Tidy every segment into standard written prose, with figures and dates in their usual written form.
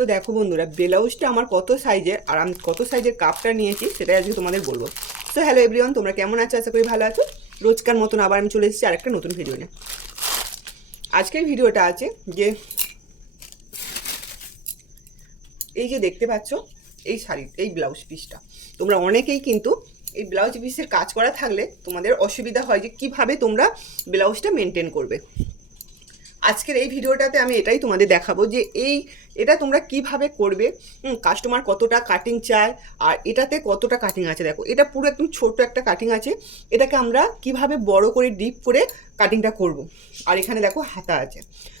তো দেখো বন্ধুরা, ব্লাউজটা আমার কত সাইজের আর আমি কত সাইজের কাপটা নিয়েছি সেটাই আজকে তোমাদের বলবো। তো হ্যালো এভরিওয়ান, তোমরা কেমন আছো? আশা করি ভালো আছো। রোজকার মতন আবার আমি চলে এসেছি আরেকটা নতুন ভিডিও নিয়ে। আজকের ভিডিওটা আছে যে এই যে দেখতে পাচ্ছ এই শাড়ি, এই ব্লাউজ পিসটা, তোমরা অনেকেই কিন্তু এই ব্লাউজ পিসের কাজ করা থাকলে তোমাদের অসুবিধা হয় যে কিভাবে তোমরা ব্লাউজটা মেনটেন করবে। আজকের এই ভিডিওটাতে আমি এটাই তোমাদের দেখাবো যে এটা তোমরা কিভাবে করবে। কাস্টমার কতটা কাটিং চায় আর এটাতে কতটা কাটিং আছে। দেখো এটা পুরো একদম ছোট একটা কাটিং আছে, এটাকে আমরা কিভাবে বড় করে ডিপ করে কাটিংটা করব। আর এখানে দেখো হাতা আছে,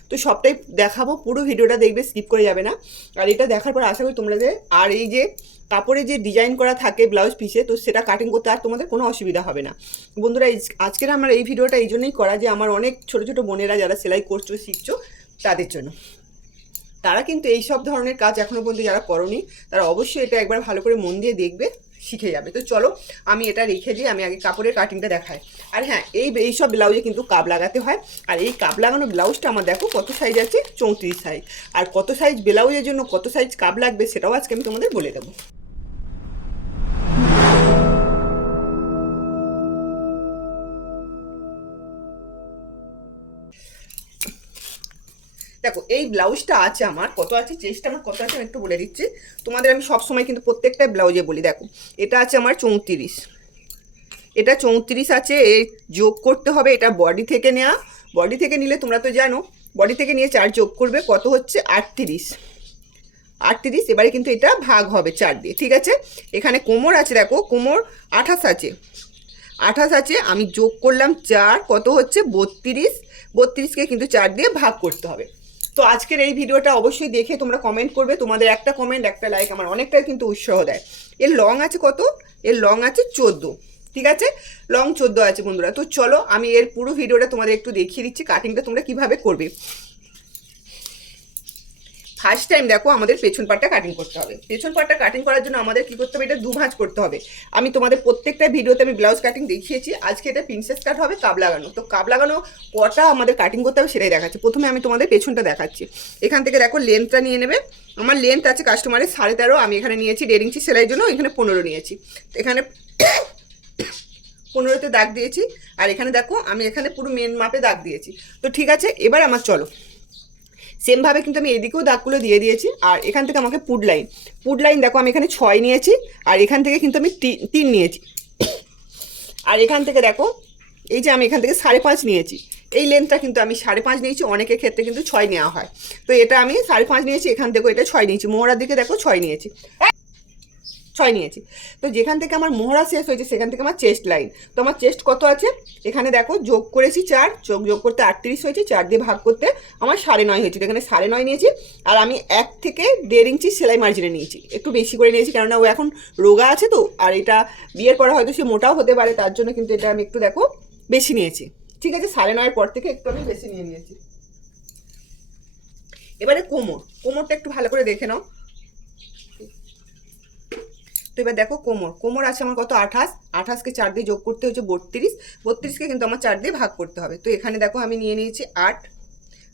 তো সবটাই দেখাবো, পুরো ভিডিওটা দেখবে, স্কিপ করে যাবে না। আর এটা দেখার পর আশা করি তোমরা আর এই যে কাপড়ে যে ডিজাইন করা থাকে ব্লাউজ পিসে, তো সেটা কাটিং করতে আর তোমাদের কোনো অসুবিধা হবে না। বন্ধুরা আজকের আমার এই ভিডিওটা এই জন্যই করা যে আমার অনেক ছোটো ছোটো বোনেরা যারা সেলাই করছো, শিখছো, তাদের জন্য। তারা কিন্তু এই সব ধরনের কাজ এখনও পর্যন্ত যারা করনি, তারা অবশ্যই এটা একবার ভালো করে মন দিয়ে দেখবে, শিখে যাবে। তো চলো আমি এটা রেখে দিই, আমি আগে কাপড়ের কাটিংটা দেখাই। আর হ্যাঁ, এই সব ব্লাউজে কিন্তু কাপ লাগাতে হয়। আর এই কাপ লাগানো ব্লাউজটা আমার দেখো কত সাইজ আছে, 34 সাইজ। আর কত সাইজ ব্লাউজের জন্য কত সাইজ কাপ লাগবে সেটাও আজকে আমি তোমাদের বলে দেবো। দেখো এই ব্লাউজটা আছে আমার কত আছে, চেস্টটা আমার কত আছে আমি একটু বলে দিচ্ছি তোমাদের। আমি সবসময় কিন্তু প্রত্যেকটা ব্লাউজে বলি। দেখো এটা আছে আমার 34, এটা 34 আছে। এই যোগ করতে হবে, এটা বডি থেকে নেওয়া। বডি থেকে নিলে তোমরা তো জানো, বডি থেকে নিয়ে 4 যোগ করবে, কত হচ্ছে 38। এবারে কিন্তু এটা ভাগ হবে 4 দিয়ে, ঠিক আছে। এখানে কোমর আছে, দেখো কোমর 28 আছে, 28 আছে। আমি যোগ করলাম 4, কত হচ্ছে 32। 32কে কিন্তু 4 দিয়ে ভাগ করতে হবে। তো আজকের এই ভিডিওটা অবশ্যই দেখে তোমরা কমেন্ট করবে। তোমাদের একটা কমেন্ট, একটা লাইক আমার অনেকটাই কিন্তু উৎসাহ দেয়। এর লং আছে কত? এর লং আছে 14, ঠিক আছে, লং 14 আছে বন্ধুরা। তো চলো আমি এর পুরো ভিডিওটা তোমাদের একটু দেখিয়ে দিচ্ছি কাটিংটা তোমরা কিভাবে করবে। ফার্স্ট টাইম দেখো আমাদের পেছন পাটটা কাটিং করতে হবে। পেছন পাটটা কাটিং করার জন্য আমাদের কি করতে হবে, এটা 2 ভাঁজ করতে হবে। আমি তোমাদের প্রত্যেকটা ভিডিওতে আমি ব্লাউজ কাটিং দেখিয়েছি। আজকে এটা প্রিন্সেস কাট হবে, কাপ লাগানো। তো কাপ লাগানো কটা আমাদের কাটিং করতে হবে সেটাই দেখাচ্ছি। প্রথমে আমি তোমাদের পেছনটা দেখাচ্ছি। এখান থেকে দেখো লেন্থটা নিয়ে নেবে। আমার লেন্থ আছে কাস্টমারের 13.5, আমি এখানে নিয়েছি 1.5 ইঞ্চি সেলাইয়ের জন্য, এখানে 15 নিয়েছি। এখানে 15তে দাগ দিয়েছি। আর এখানে দেখো আমি এখানে পুরো মেন মাপে দাগ দিয়েছি। তো ঠিক আছে, এবার আমার চলো সেমভাবে কিন্তু আমি এদিকেও দাগগুলো দিয়ে দিয়েছি। আর এখান থেকে আমাকে পুড লাইন দেখো আমি এখানে 6 নিয়েছি, আর এখান থেকে কিন্তু আমি 3 নিয়েছি। আর এখান থেকে দেখো এই যে আমি এখান থেকে 5.5 নিয়েছি। এই লেন্থটা কিন্তু আমি 5.5 নিয়েছি, অনেকের ক্ষেত্রে কিন্তু 6 নেওয়া হয়। তো এটা আমি 5.5 নিয়েছি, এখান থেকে এটা 6 নিয়েছি। মোহরার দিকে দেখো 6 নিয়েছি, 6 নিয়েছি। তো যেখান থেকে আমার মোহরা শেষ হয়েছে সেখান থেকে আমার চেস্ট লাইন। তো আমার চেস্ট কত আছে, এখানে দেখো যোগ করেছি 4, যোগ করতে 38 হয়েছে, 4 দিয়ে ভাগ করতে আমার 9.5 হয়েছে। এখানে 9.5 নিয়েছি। আর আমি 1 থেকে 1.5 ইঞ্চি সেলাই মার্জিনে নিয়েছি, একটু বেশি করে নিয়েছি, কেননা ও এখন রোগা আছে। তো আর এটা বিয়ের পরে হয়তো সে মোটাও হতে পারে, তার জন্য কিন্তু এটা আমি একটু দেখো বেশি নিয়েছি, ঠিক আছে। 9.5 পর থেকে একটু আমি বেশি নিয়ে নিয়েছি। এবারে কোমরটা একটু ভালো করে দেখে নাও। তো এবার দেখো কোমর আছে আমার কত 28কে 4 দিয়ে যোগ করতে হচ্ছে 32কে কিন্তু আমার 4 দিয়ে ভাগ করতে হবে। তো এখানে দেখো আমি নিয়ে নিয়েছি 8,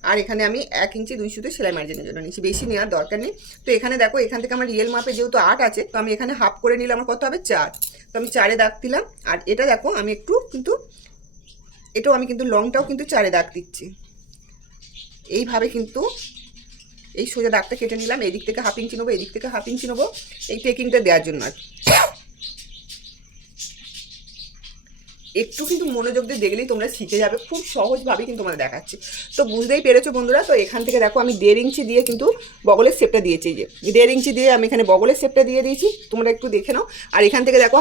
আর এখানে আমি 1 ইঞ্চি 2 সুতো সেলাই মার্জিনের জন্য নিয়েছি, বেশি নেওয়ার দরকার নেই। তো এখানে দেখো এখান থেকে আমার রিয়েল মাপে যেহেতু 8 আছে, তো আমি এখানে হাফ করে নিলে আমার কত হবে 4। তো আমি 4-এ দাগ দিলাম। আর এটা দেখো আমি একটু কিন্তু এটাও আমি কিন্তু লংটাও কিন্তু 4-এ দাগ দিচ্ছি। এইভাবে কিন্তু এই সোজা দাগটা কেটে নিলাম। এদিক থেকে 1/2 ইঞ্চি নেবো, এদিক থেকে 1/2 ইঞ্চি নেবো, এই টেকিংটা দেওয়ার জন্য। আর একটু কিন্তু মনোযোগ দিয়ে দেখলেই তোমরা শিখে যাবে, খুব সহজভাবে কিন্তু তোমাদের দেখাচ্ছি। তো বুঝতেই পেরেছো বন্ধুরা। তো এখান থেকে দেখো আমি 1.5 ইঞ্চি দিয়ে কিন্তু বগলের শেপটা দিয়েছি, যে 1.5 ইঞ্চি দিয়ে আমি এখানে বগলের শেপটা দিয়ে দিয়েছি, তোমরা একটু দেখে নাও। আর এখান থেকে দেখো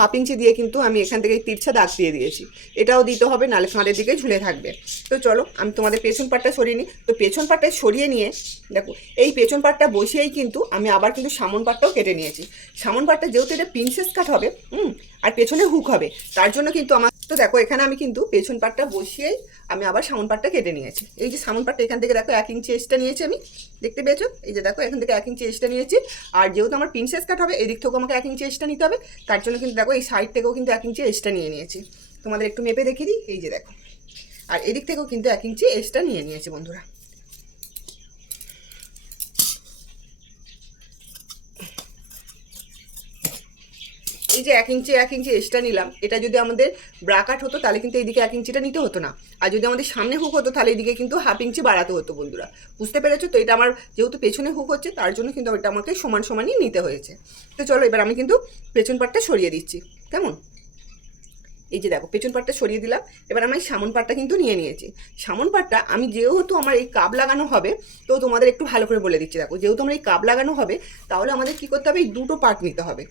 1/2 ইঞ্চি দিয়ে কিন্তু আমি এখান থেকে তিরছা দাগ দিয়ে দিয়েছি। এটাও দিতে হবে, নালে ফাঁড়ের দিকে ঝুলে থাকবে। তো চলো আমি তোমাদের পেছন পাটটা সরিয়ে নিই। তো পেছন পাটটা সরিয়ে নিয়ে দেখো এই পেছন পাটটা বসিয়েই কিন্তু আমি আবার কিন্তু সামন পাটটাও কেটে নিয়েছি। সামন পাটটা যেহেতু এটা প্রিন্সেস কাট হবে, আর পেছনে হুক হবে, তার জন্য কিন্তু আমার, তো দেখো এখানে আমি কিন্তু পেছন পাটটা বসিয়েই আমি আবার সামন পাটটা কেটে নিয়েছি। এই যে সামন পাটটা এখান থেকে দেখো 1 ইঞ্চি এক্সট্রা নিয়েছি আমি, দেখতে পেয়েছো? এই যে দেখো এখান থেকে 1 ইঞ্চি এক্সট্রা নিয়েছি। আর যেহেতু আমার প্রিন্সেস কাট হবে, এদিক থেকেও আমাকে 1 ইঞ্চি এক্সট্রা নিতে হবে, তার জন্য কিন্তু দেখো এই সাইড থেকেও কিন্তু 1 ইঞ্চি এক্সট্রা নিয়ে নিয়েছি। তোমাদের একটু মেপে দেখিয়ে দিই, এই যে দেখো। আর এদিক থেকেও কিন্তু 1 ইঞ্চি এক্সট্রা নিয়ে নিয়েছি বন্ধুরা। এই যে 1 ইঞ্চি এক্সট্রা নিলাম, এটা যদি আমাদের ব্রাকাট হতো তাহলে কিন্তু এইদিকে 1 ইঞ্চিটা নিতে হতো না, আর যদি আমাদের সামনে হুক হতো তাহলে এইদিকে কিন্তু 1/2 ইঞ্চি বাড়াতে হতো বন্ধুরা। বুঝতে পেরেছো তো? এটা আমার যেহেতু পেছনে হুক হচ্ছে তার জন্য কিন্তু এটা আমাকে সমান সমানই নিতে হয়েছে। তো চলো এবার আমি কিন্তু পেছন পাটটা সরিয়ে দিচ্ছি। কেমন? এই যে দেখো পেছন পাটটা সরিয়ে দিলাম। এবার আমি সামন পাটটা কিন্তু নিয়ে নিয়েছি। সামন পাটটা আমি যেহেতু আমার এই কাপ লাগানো হবে, তো তোমাদের একটু ভালো করে বলে দিচ্ছি। দেখো যেহেতু আমার এই কাপ লাগানো হবে তাহলে আমাদের কি করতে হবে, এই দুটো পার্ট নিতে হবে।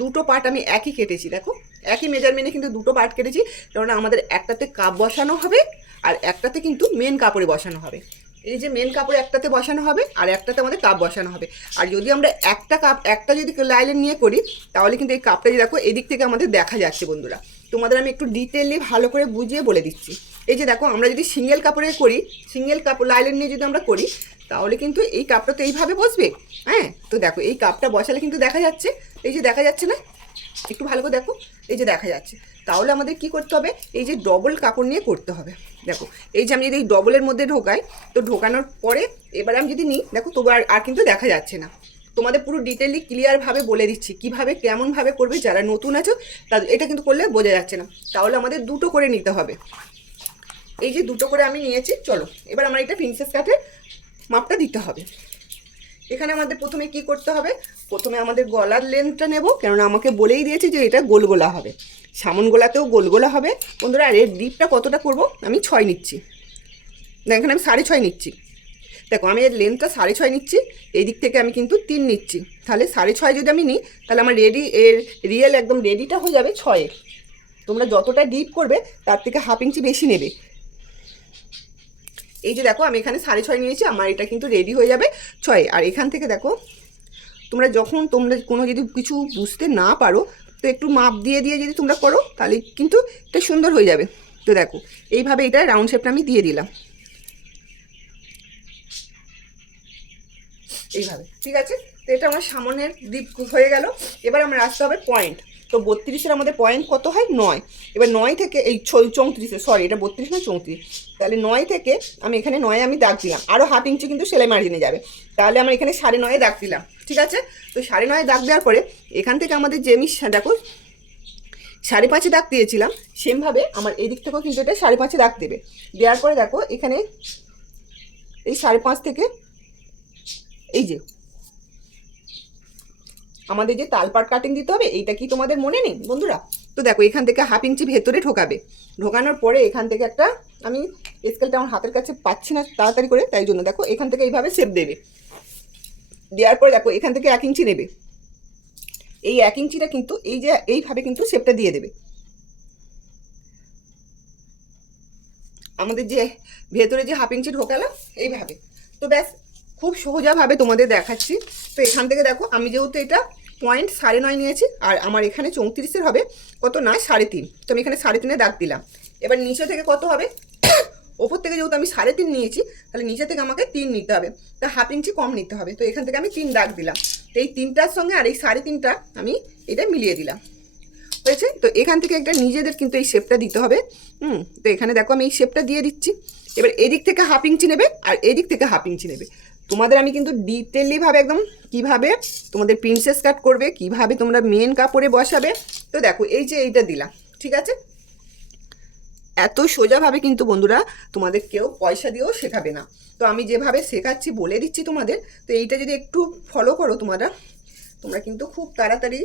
দুটো পার্ট আমি একই কেটেছি, দেখো একই মেজারমেন্টে কিন্তু দুটো পার্ট কেটেছি, কারণ আমাদের একটাতে কাপ বসানো হবে আর একটাতে কিন্তু মেন কাপড়ে বসানো হবে। এই যে মেন কাপড় একটাতে বসানো হবে আর একটাতে আমাদের কাপ বসানো হবে। আর যদি আমরা একটা যদি লাইলেন নিয়ে করি তাহলে কিন্তু এই কাপটা যে দেখো এদিক থেকে আমাদের দেখা যাচ্ছে বন্ধুরা। তোমাদের আমি একটু ডিটেইলি ভালো করে বুঝিয়ে বলে দিচ্ছি। এই যে দেখো আমরা যদি সিঙ্গেল কাপড়ে করি, সিঙ্গেল কাপড় লাইলেন নিয়ে যদি আমরা করি তাহলে কিন্তু এই কাপটা তো এইভাবে বসবে। হ্যাঁ, তো দেখো এই কাপটা বসালে কিন্তু দেখা যাচ্ছে, এই যে দেখা যাচ্ছে না, একটু ভালো করে দেখো, এই যে দেখা যাচ্ছে। তাহলে আমাদের কি করতে হবে, এই যে ডবল কাপড় নিয়ে করতে হবে। দেখো এই যে আমি যদি এই ডবলের মধ্যে ঢোকাই, তো ঢোকানোর পরে এবার আমি যদি নিই, দেখো তবু আর কিন্তু দেখা যাচ্ছে না। তোমাদের পুরো ডিটেইলি ক্লিয়ারভাবে বলে দিচ্ছি কীভাবে কেমনভাবে করবে। যারা নতুন আছো তাদের এটা কিন্তু করলে বোঝা যাচ্ছে না। তাহলে আমাদের দুটো করে নিতে হবে। এই যে দুটো করে আমি নিয়েছি। চলো এবার আমার এটা প্রিন্সেস কাটের মাপটা দিতে হবে। এখানে আমাদের প্রথমে কি করতে হবে, প্রথমে আমাদের গলার লেন্থটা নেব, কেননা আমাকে বলেই দিয়েছে যে এটা গোলগোলা হবে, সামন গোলাতেও গোলগোলা হবে বন্ধুরা। আর এর ডিপটা কতটা করব, আমি 6 নিচ্ছি। এখানে আমি 6.5 নিচ্ছি। দেখো আমি এর লেন্থটা 6.5 নিচ্ছি, এই দিক থেকে আমি কিন্তু 3 নিচ্ছি। তাহলে 6.5 যদি আমি নিই তাহলে আমার এর রিয়েল একদম রেডিটা হয়ে যাবে 6। তোমরা যতটা ডিপ করবে তার থেকে 1/2 ইঞ্চি বেশি নেবে। এই যে দেখো আমি এখানে 6.5 নিয়েছি, আমার এটা কিন্তু রেডি হয়ে যাবে 6। আর এখান থেকে দেখো তোমরা কোনো যদি কিছু বুঝতে না পারো তো একটু মাপ দিয়ে যদি তোমরা করো তাহলে কিন্তু এটা সুন্দর হয়ে যাবে। তো দেখো এইভাবে এটা রাউন্ড শেপটা আমি দিয়ে দিলাম এইভাবে, ঠিক আছে। তো এটা আমার সামনের ডিপ হয়ে গেল। এবার আমার আসতে হবে পয়েন্ট। তো 32-এর আমাদের পয়েন্ট কত হয়, 9। এবার 9 থেকে এই 34-এ, সরি এটা 32 না 34, তাহলে 9 থেকে আমি এখানে 9 আমি দাগ দিলাম। আরও 1/2 ইঞ্চি কিন্তু সেলাই মার্জিনে যাবে, তাহলে আমরা এখানে 9.5 দাগ দিলাম, ঠিক আছে। তো 9.5 দাগ দেওয়ার পরে এখান থেকে আমাদের যে আমি দেখো 5.5 দাগ দিয়েছিলাম, সেমভাবে আমার এই দিক থেকেও কিন্তু এটা 5.5 দাগ দেবে। দেওয়ার পরে দেখো এখানে এই 5.5 থেকে এই যে আমাদের যে তালপাট কাটিং দিতে হবে, এইটা কি তোমাদের মনে নেই বন্ধুরা? তো দেখো এখান থেকে 1/2 ইঞ্চি ভেতরে ঢোকাবে। ঢোকানোর পরে এখান থেকে একটা, আমি স্কেলটা আমার হাতের কাছে পাচ্ছি না তাড়াতাড়ি করে, তাই জন্য দেখো এখান থেকে এইভাবে শেপ দেবে। দেওয়ার পরে দেখো এখান থেকে 1 ইঞ্চি নেবে। এই 1 ইঞ্চিটা কিন্তু এই যে এইভাবে কিন্তু শেপটা দিয়ে দেবে আমাদের যে ভেতরে যে 1/2 ইঞ্চি ঢোকালাম এইভাবে। তো ব্যাস খুব সোজাভাবে তোমাদের দেখাচ্ছি। তো এখান থেকে দেখো আমি যেহেতু এটা পয়েন্ট 9.5 নিয়েছি, আর আমার এখানে 34-এর হবে কত না 3.5, তো আমি এখানে 3.5 দাগ দিলাম। এবার নিচে থেকে কত হবে, ওপর থেকে যেহেতু আমি 3.5 নিয়েছি তাহলে নিচে থেকে আমাকে 3 নিতে হবে, তা 1/2 ইঞ্চি কম নিতে হবে। তো এখান থেকে আমি 3 দাগ দিলাম। তো এই 3টার সঙ্গে আর এই 3.5টা আমি এটা মিলিয়ে দিলাম, হয়েছে। তো এখান থেকে একটা নিজেদের কিন্তু এই শেপটা দিতে হবে। তো এখানে দেখো আমি এই শেপটা দিয়ে দিচ্ছি। এবার এদিক থেকে 1/2 ইঞ্চি নেবে আর এদিক থেকে 1/2 ইঞ্চি নেবে। তোমাদের আমি কিন্তু ডিটেইলিভাবে একদম কিভাবে তোমাদের প্রিন্সেস কাট করবে, কিভাবে তোমরা মেন কাপড়ে বসাবে। তো দেখো এই যে এইটা দিলাম, ঠিক আছে। এত সোজাভাবে কিন্তু বন্ধুরা তোমাদের কেউ পয়সা দিয়েও শেখাবে না। তো আমি যেভাবে শেখাচ্ছি বলে দিচ্ছি তোমাদের, তো এইটা যদি একটু ফলো করো তোমরা কিন্তু খুব তাড়াতাড়ি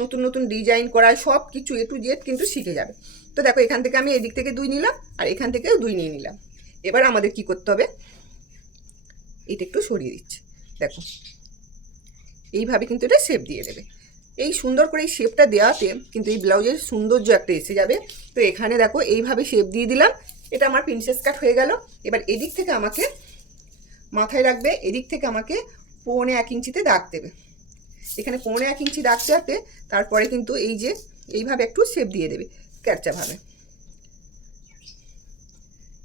নতুন নতুন ডিজাইন করা সব কিছু A to Z কিন্তু শিখে যাবে। তো দেখো এখান থেকে আমি এদিক থেকে 2 নিলাম আর এখান থেকেও 2 নিয়ে নিলাম। এবার আমাদের কি করতে হবে, এটা একটু সরিয়ে দিচ্ছি, দেখো এইভাবে কিন্তু এটা শেপ দিয়ে দেবে। এই সুন্দর করে এই শেপটা দেওয়াতে কিন্তু এই ব্লাউজের সৌন্দর্য একটা এসে যাবে। তো এখানে দেখো এইভাবে শেপ দিয়ে দিলাম, এটা আমার প্রিন্সেস কাট হয়ে গেল। এবার এদিক থেকে আমাকে মাথায় রাখবে, এদিক থেকে আমাকে 1.25 ইঞ্চিতে দাগ দেবে। এখানে 1.25 ইঞ্চি দাগ দেওয়াতে তারপরে কিন্তু এই যে এইভাবে একটু শেপ দিয়ে দেবে ক্যারচাভাবে,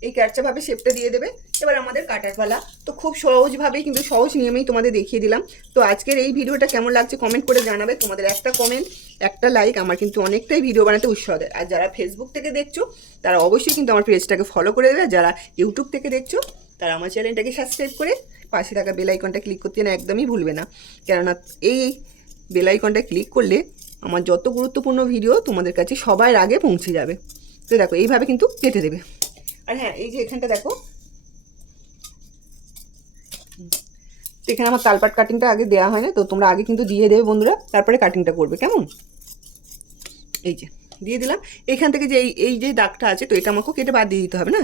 এই ক্যারচাভাবে শেপটা দিয়ে দেবে। এবার আমাদের কাটার পালা। তো খুব সহজভাবেই কিন্তু সহজ নিয়মেই তোমাদের দেখিয়ে দিলাম। তো আজকের এই ভিডিওটা কেমন লাগছে কমেন্ট করে জানাবে। তোমাদের একটা কমেন্ট একটা লাইক আমার কিন্তু অনেকটাই ভিডিও বানাতে উৎসাহ দেয়। আর যারা ফেসবুক থেকে দেখছো তারা অবশ্যই কিন্তু আমার পেজটাকে ফলো করে দেবে। যারা ইউটিউব থেকে দেখছো তারা আমার চ্যানেলটাকে সাবস্ক্রাইব করে পাশে থাকা বেল আইকনটা ক্লিক করতে না একদমই ভুলবে না, কেননা এই বেল আইকনটা ক্লিক করলে আমার যত গুরুত্বপূর্ণ ভিডিও তোমাদের কাছে সবার আগে পৌঁছে যাবে। তো দেখো এইভাবে কিন্তু কেটে দেবে। আর হ্যাঁ, এই যে এখানটা দেখো, এখানে আমার তালপাট কাটিংটা আগে দেওয়া হয় না, তো তোমরা আগে কিন্তু দিয়ে দেবে বন্ধুরা, তারপরে কাটিংটা করবে, কেমন? এই যে দিয়ে দিলাম। এখান থেকে যে এই যে দাগটা আছে, তো এটা আমাকে কেটে বাদ দিয়ে দিতে হবে না।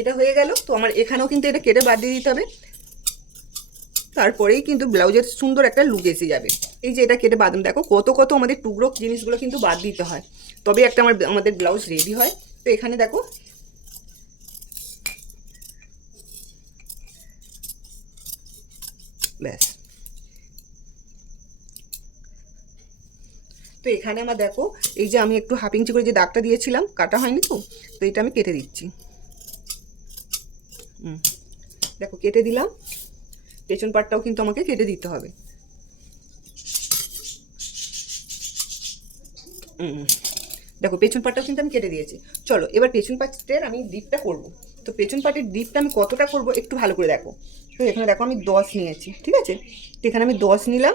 এটা হয়ে গেল। তো আমার এখানেও কিন্তু এটা কেটে বাদ দিয়ে দিতে হবে, তারপরেই কিন্তু ব্লাউজের সুন্দর একটা লুক এসে যাবে। এই যে এটা কেটে বাদ, দেখো কত কত আমাদের টুকরো জিনিসগুলো কিন্তু বাদ দিতে হয়, তবে একটা আমাদের ব্লাউজ রেডি হয়। তো এখানে দেখো ব্যাস। তো এখানে আমার দেখো এই যে আমি একটু হাফ ইঞ্চি করে যে দাগটা দিয়েছিলাম, কাটা হয়নি তো, তো এটা আমি কেটে দিচ্ছি। দেখো কেটে দিলাম। পেছন পাটটাও কিন্তু আমাকে কেটে দিতে হবে। দেখো পেছন পাটটাও কিন্তু আমি কেটে দিয়েছি। চলো এবার পেছন পাটের আমি ডিপটা করব। তো পেছন পাটের ডিপটা আমি কতটা করব একটু ভালো করে দেখো। তো এখানে দেখো আমি 10 নিয়েছি, ঠিক আছে? তো এখানে আমি 10 নিলাম,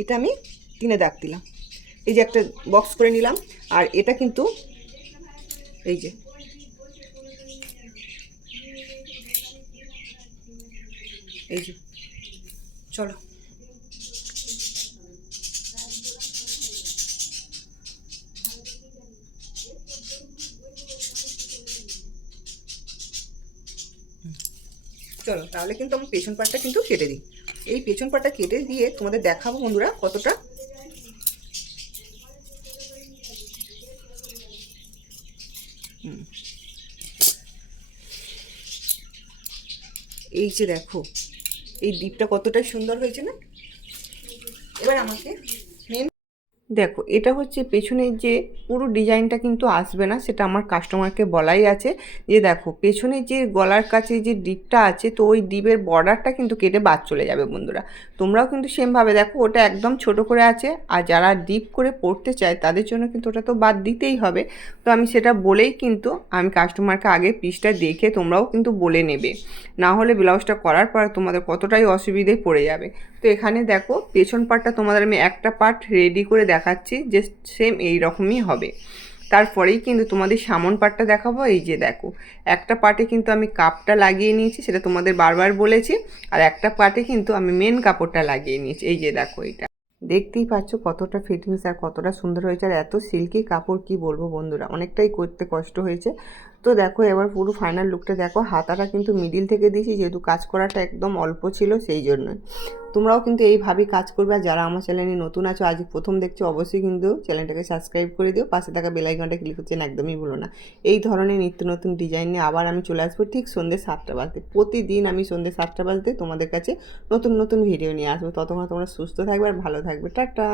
এটা আমি 3-এ দাগ দিলাম। এই যে একটা বক্স করে নিলাম, আর এটা কিন্তু এই যে এই যে, চলো চলো তাহলে কিন্তু আমি পেছন পাটটা কিন্তু কেটে দিই। এই পেছন পাটটা কেটে দিয়ে তোমাদের দেখাবো বন্ধুরা কতটা এই যে দেখো এই ডিপটা কতটা সুন্দর হয়েছে না। এবার আমাকে মেন দেখো এটা হচ্ছে পেছনের যে পুরো ডিজাইনটা কিন্তু আসবে না, সেটা আমার কাস্টমারকে বলাই আছে যে দেখো পেছনে যে গলার কাছে যে ডিপটা আছে, তো ওই ডিপের বর্ডারটা কিন্তু কেটে বাদ চলে যাবে বন্ধুরা। তোমরাও কিন্তু সেমভাবে দেখো ওটা একদম ছোট করে আছে, আর যারা ডিপ করে পড়তে চায় তাদের জন্য কিন্তু ওটা তো বাদ দিতেই হবে। তো আমি সেটা বলেই কিন্তু আমি কাস্টমারকে আগে পিসটা দেখে তোমরাও কিন্তু বলে নেবে, না হলে ব্লাউজটা করার পর তোমাদের কতটাই অসুবিধায় পড়ে যাবে। তো এখানে দেখো পেছন পার্টটা তোমাদের আমি একটা পার্ট রেডি করে দেখাচ্ছি যে সেম এই রকমই হবে। তারপরেই কিন্তু তোমাদের সামন পার্টটা দেখাবো। এই যে দেখো একটা পার্টে কিন্তু আমি কাপটা লাগিয়ে নিয়েছি, সেটা তোমাদের বারবার বলেছি, আর একটা পার্টে কিন্তু আমি মেন কাপড়টা লাগিয়ে নিয়েছি। এই যে দেখো এটা দেখতেই পাচ্ছ কতটা ফিটিংস আর কতটা সুন্দর হয়েছে, আর এত সিল্কি কাপড় কি বলবো বন্ধুরা, অনেকটাই করতে কষ্ট হয়েছে। তো দেখো এবার পুরো ফাইনাল লুকটা দেখো। হাতাটা কিন্তু মিডিল থেকে দিয়েছি, যেহেতু কাজ করাটা একদম অল্প ছিল সেই জন্য। তোমরাও কিন্তু এইভাবেই কাজ করবে। আর যারা আমার চ্যানেলে নতুন আছো, আজ প্রথম দেখছো, অবশ্যই কিন্তু চ্যানেলটাকে সাবস্ক্রাইব করে দিও, পাশে থাকা বেল আইকনটা ক্লিক করতে একদমই ভুলো না। এই ধরনের নিত্য নতুন ডিজাইন নিয়ে আবার আমি চলে আসবো ঠিক সন্ধ্যে 7টা বাজতে। প্রতিদিন আমি সন্ধ্যে 7টা বাজতে তোমাদের কাছে নতুন নতুন ভিডিও নিয়ে আসবো। ততক্ষণ তোমরা সুস্থ থাকবে আর ভালো থাকবে। টাটা।